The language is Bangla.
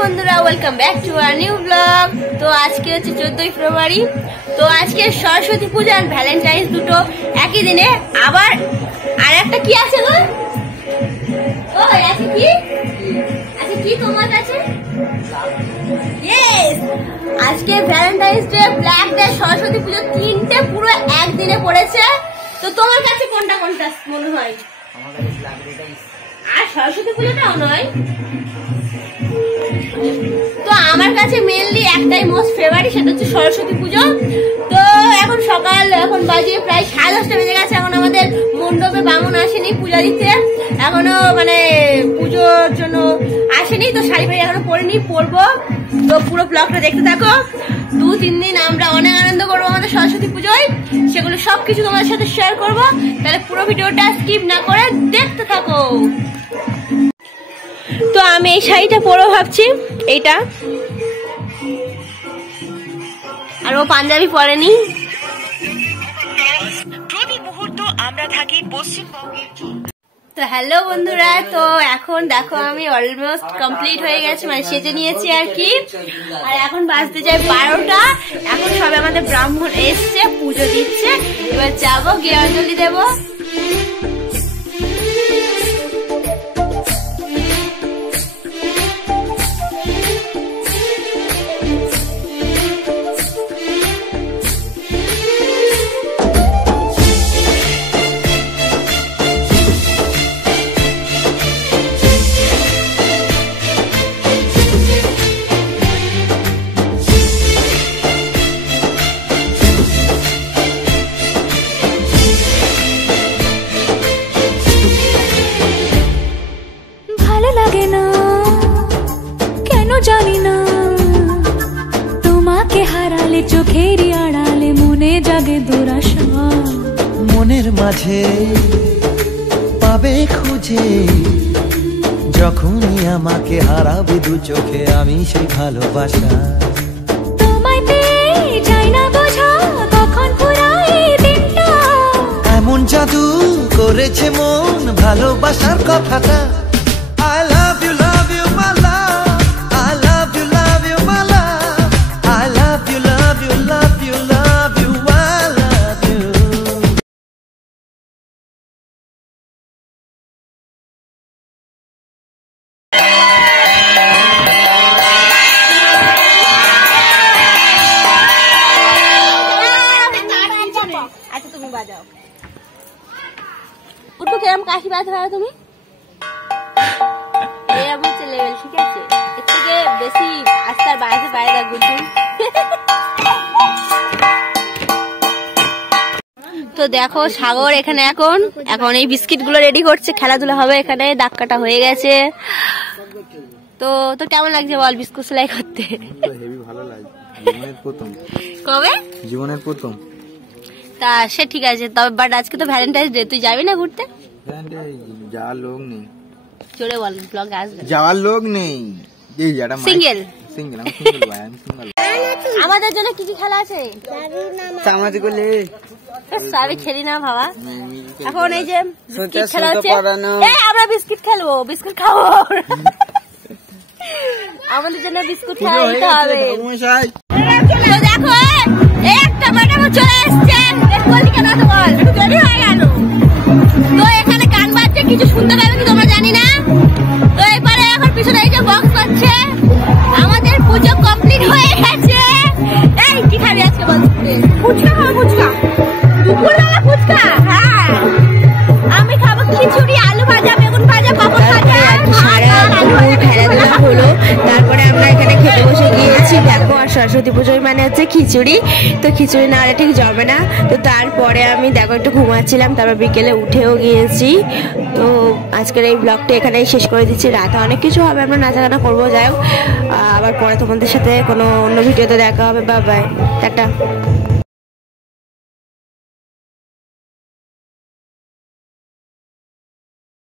বন্ধুরা, welcome back to our new blog. তো আজকে হচ্ছে 14 ফেব্রুয়ারি। তো আজকে সরস্বতী পূজা আর ভ্যালেন্টাইন্স দুটো একই দিনে। আবার আর একটা কি আছে গো? ও আছে কি? আছে কি তোমার কাছে? ইয়েস, আজকে Valentine's day, black day, Saraswati Puja তিনটে পুরো একদিনে পড়েছে। তো তোমার কাছে কোনটা কোনটা মনে হয়? আমার কাছে ব্ল্যাক ডেটাই আর সরস্বতী পুজোটাও নয়। তো আমার কাছে মেনলি একটাই মোস্ট ফেভারিট, সেটা হচ্ছে সরস্বতী পুজো। তো এখন সকাল, এখন বাজে প্রায় 10:30 বেজে গেছে। এখন আমাদের মণ্ডপে বামুন আসেনি পূজা দিতে, এখনো মানে পুজোর জন্য আসেনি। তো শাড়ি ফাড়ি এখনো পরিনি, পরবো। তো পুরো ব্লগটা দেখতে থাকো। 2-3 দিন আমরা অনেক আনন্দ করবো আমাদের সরস্বতী পুজোয়, সেগুলো সবকিছু তোমাদের সাথে শেয়ার করবো। তাহলে পুরো ভিডিওটা স্কিপ না করে দেখতে থাকো। তো আমি এই শাড়িটা পরবো ভাবছি, এইটা। আর ও পাঞ্জাবি পরেনি। প্রতি মুহূর্ত আমরা থাকি পশ্চিমবঙ্গের। তো হ্যালো বন্ধুরা, তো এখন দেখো আমি অলমোস্ট কমপ্লিট হয়ে গেছে, মানে সেজে নিয়েছি আর কি। আর এখন বাজতে যায় 12টা। এখন সবে আমাদের ব্রাহ্মণ এসছে, পুজো দিচ্ছে। এবার যাবো, গিয়ে অঞ্জলি দেবো। জানি না তোমাকে হারালে চোখের আড়ালে মনে জাগে দুরাশা। মনের মাঝে পাবে খুঁজে, যখনই আমাকে হারাবে দু চোখে আমি সেই ভালোবাসা। তোমায় পেয়ে যাই না বোঝা কখন ফুরায় দিনটা। এমন জাদু করেছে মন ভালোবাসার কথাটা। I love you, love you, my love. I love you, love you, my love. I love you, love you, love you, love you, I love you. আচ্ছা তুমি বাজাও। উঠবো কিরম কাশি বাজতে পারো তুমি? এরকম হচ্ছে লেভেল, ঠিক আছে? এর থেকে বেশি আজকে আর বাড়াতে পারে না কিন্তু। তো দেখো সাগর এখানে এখন এই বিস্কিট গুলো রেডি করছে, খেলাধুলা হবে এখানে। দাগ কাটা হয়ে গেছে। তো তো কেমন লাগছে বল বিস্কুট সেলাই করতে? হেভি ভালো লাগে, জীবনের প্রথম। কবে? জীবনের প্রথম। তা সে ঠিক আছে, তবে বাট আজকে তো ভ্যালেন্টাইন্স ডে, তুই যাবি না ঘুরতে? যাওয়ার লোক নেই। চলে বল ব্লগে আসবে। যাওয়ার লোক নেই। এই যারা সিঙ্গেল সিঙ্গেল, আমি সিঙ্গেল ভাই, আমি সিঙ্গেল। আমাদের জন্য কি কি খেলা আছে? চামাচি করলে আমি খেলি না বাবা। এখন এই যে বিস্কিট খেলা হচ্ছে, আমরা বিস্কিট খেলবো, বিস্কুট খাবো। আমাদের জন্য বিস্কুট খেলা দিতে হবে। তো দেখো একটা ম্যাডাম চলে এসছে, কেন তো বল দেরি হয়ে গেল। তো এখানে গান বাজছে, কিছু শুনতে পাবে কি তোমরা জানি না। তো এবারে এখন পিছনে এই যে বক্স করছে। আমাদের পুজো কমপ্লিট হয়ে গেছে। এই কি খাবি আজকে বল? ফুচকা খাবো। ফুচকা দুপুরবেলা ফুচকা? হ্যাঁ, আমি খাবো খিচুড়ি, আলু ভাজা, বেগুন ভাজা, পাপড় ভাজা। খেলাধুলা হলো, তারপরে আমরা এখানে খেতে বসে গিয়েছি। দেখো আর সরস্বতী পুজোর মানে হচ্ছে খিচুড়ি। তো খিচুড়ি না হলে ঠিক জমে না। তো তারপরে আমি দেখো একটু ঘুমাচ্ছিলাম, তারপর বিকেলে উঠেও গিয়েছি। তো আজকের এই ব্লগটা এখানেই শেষ করে দিচ্ছি। রাতে অনেক কিছু হবে, আমরা নাচা গানা করবো। যাই হোক, আবার পরে তোমাদের সাথে কোনো অন্য ভিডিওতে দেখা হবে। Bye bye, tata.